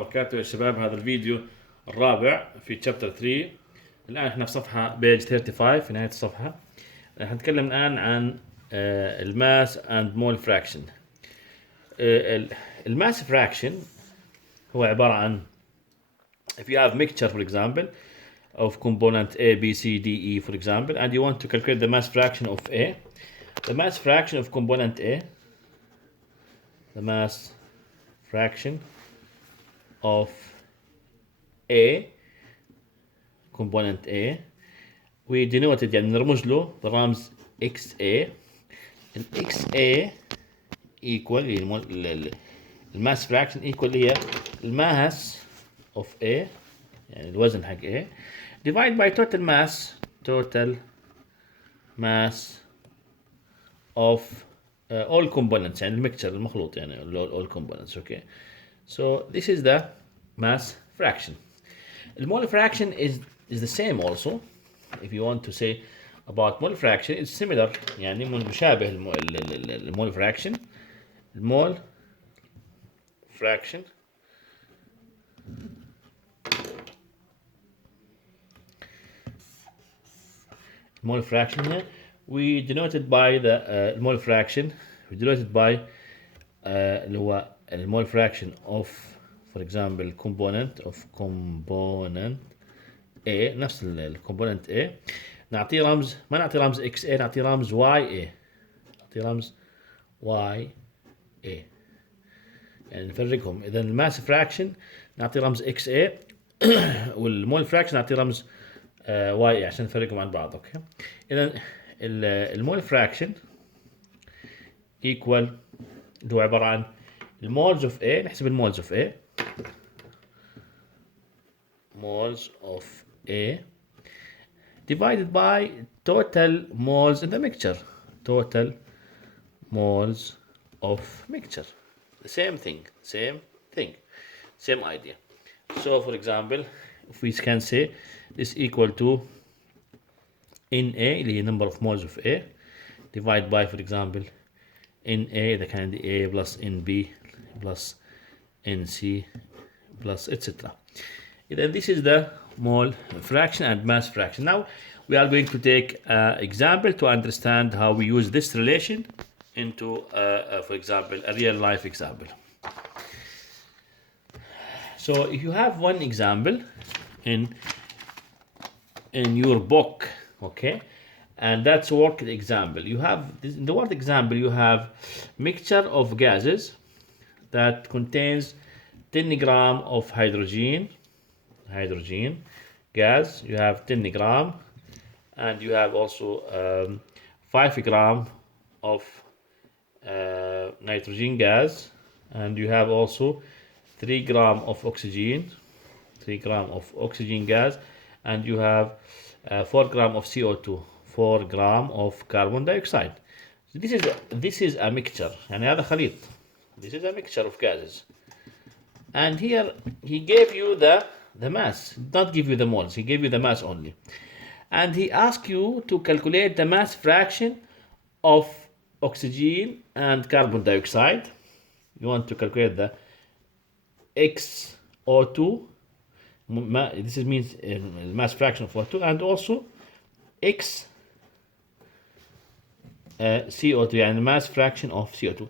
وبركاته يا شباب. هذا الفيديو الرابع في تشابتر 3. الآن احنا في صفحة بيج 35 في نهاية الصفحة. رح نتكلم الآن عن الماس اند مول فراكشن. الماس فراكشن هو عبارة عن if you have mixture for example of component A, B, C, D, E for example, and you want to calculate the mass fraction of A, the mass fraction of component A, the mass fraction of A, component A, we denoted يعني نرمز له برمز XA. ال XA equal الماس fraction equal هي الماس of A يعني الوزن حق A divide by total mass of all components يعني الميكتشر المخلوط يعني all components. Okay, so this is the mass fraction. The mole fraction is the same also. If you want to say about mole fraction, it's similar يعني مشابه المول fraction. المول fraction here we denoted by the mole fraction. We denoted by اللي هو المول fraction of for example component A. نفس الكومبوننت A نعطيه رمز، ما نعطي رمز XA، نعطي رمز YA. نعطي رمز YA يعني نفرقهم. إذا الماس فراكشن نعطي رمز XA والمول فراكشن نعطي رمز YA عشان نفرقهم عن بعض. اوكي، إذا المول فراكشن equal اللي هو عبارة عن المولز اوف A. نحسب المولز اوف A. moles of A divided by total moles in the mixture. Total moles of mixture. The same thing, same idea. So for example, if we can say this equal to NA اللي هي number of moles of A divide by for example NA إذا كان عندي A plus NB plus NC plus etc. Then this is the mole fraction and mass fraction. Now we are going to take an example to understand how we use this relation into, for example, a real life example. So if you have one example in your book, okay, and that's work example. You have in the word example you have mixture of gases that contains 10 gram of hydrogen gas. You have 10 gram and you have also 5 gram of nitrogen gas, and you have also 3 gram of oxygen gas, and you have 4 gram of CO2, 4 gram of carbon dioxide. So this is a mixture يعني هذا خليط. This is a mixture of gases, and here he gave you the mass, not give you the moles, he gave you the mass only, and he asked you to calculate the mass fraction of oxygen and carbon dioxide. You want to calculate the XO2, this means mass fraction of O2, and also X CO2 and mass fraction of CO2.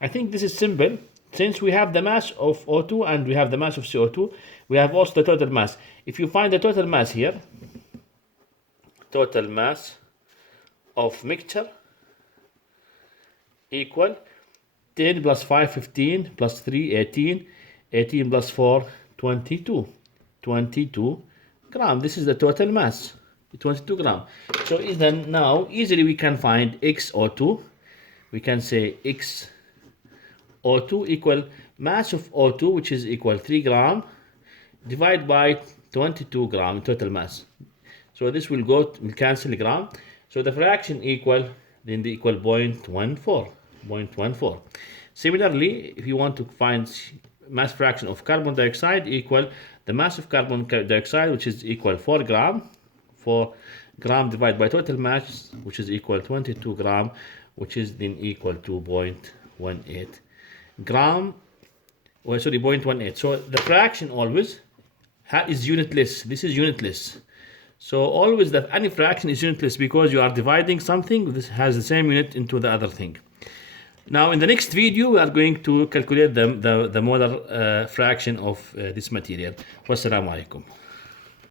I think this is simple. Since we have the mass of O2 and we have the mass of CO2, we have also the total mass. If you find the total mass here, total mass of mixture equal 10 plus 5, 15 plus 3, 18, 18 plus 4, 22 gram. This is the total mass, 22 gram. So then now easily we can find XO2. We can say XO2 equal mass of O2, which is equal 3 gram, divided by 22 gram total mass. So this will cancel gram. So the fraction equal 0.14. Similarly, if you want to find mass fraction of carbon dioxide equal the mass of carbon dioxide, which is equal 4 gram divided by total mass, which is equal 22 gram, which is then equal to 0.18 gram or sorry, 0.18. So the fraction always is unitless. This is unitless. So always that any fraction is unitless because you are dividing something. This has the same unit into the other thing. Now in the next video we are going to calculate the molar fraction of this material. Wassalamu alaikum.